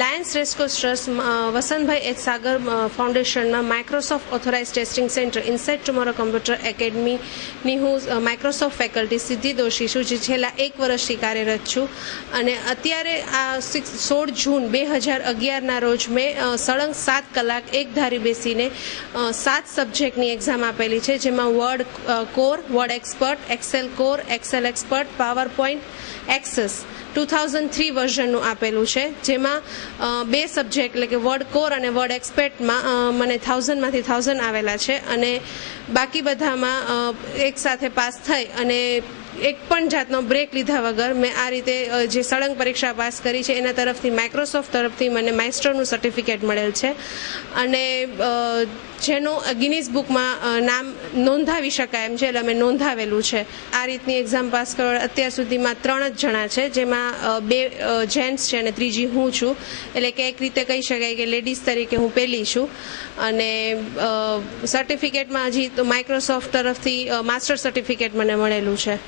Lions racecourse trust Vasantbhai H Sagar ફાઉન્ડેશનમાં Microsoft authorise testing centre inside tomorrow computer એકેડમીની હું Microsoft faculty સિદ્ધિ દોશી છું, જે છેલ્લા 1 વર્ષથી કાર્યરત છું. અને અત્યારે આ 16 જૂન 2011ના રોજ મેં સળંગ 7 કલાક એકધારી બેસીને 7 સબ્જેક્ટની એક્ઝામ આપેલી છે, જેમાં Word core, Word expert, Excel core, Excel expert, PowerPoint, Access 2003 વર્ઝનનું આપેલું છે, જેમાં 2 સબ્જેક્ટ એટલે કે વર્ડ કોર અને વર્ડ એક્સપર્ટમાં મને 1000માંથી 1000 આવેલા છે અને બાકી બધામાં એક સાથે પાસ થઈ અને એક પણ જાતનો બ્રેક લીધા વગર મેં આ રીતે જે સળંગ પરીક્ષા પાસ કરી છે. એના તરફથી માઇક્રોસોફ્ટ તરફથી મને માસ્ટરનું સર્ટિફિકેટ મળેલ છે અને જેનું ગિનીઝ બુકમાં નામ નોંધાવી શકાય એમ છે, એટલે અમે નોંધાવેલું છે. આ રીતની એક્ઝામ પાસ કરવા અત્યાર સુધીમાં 3 જ જણા છે, જેમાં 2 જેન્ટ્સ છે અને ત્રીજી હું છું, એટલે કે એક રીતે કહી શકાય કે લેડીઝ તરીકે હું પહેલી છું. અને સર્ટિફિકેટમાં હજી તો માઇક્રોસોફ્ટ તરફથી માસ્ટર સર્ટિફિકેટ મને મળેલું છે.